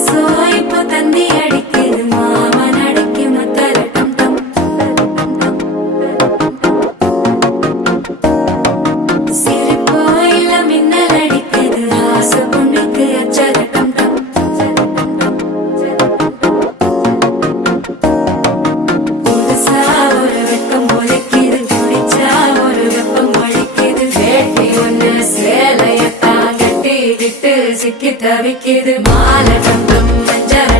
மனசோ இப்போ தந்தி அடிக்குது மாமன் அடிக்கு மத்தல டம் டம் சிரிப்போ இல்ல மின்னல் அடிக்குது ஆசை பொண்ணுக்கு அச்சத டம் டம் புதுசா ஒரு வெக்கம் முளைக்குது குடிச்சா ஒரு வெப்பம் அடிக்குது வேட்டி ஒண்ணு சேலையத்தான் கட்டிக்கிட்டு சிக்கி தவிக்குது மாலை டம் டம் மஞ்சள்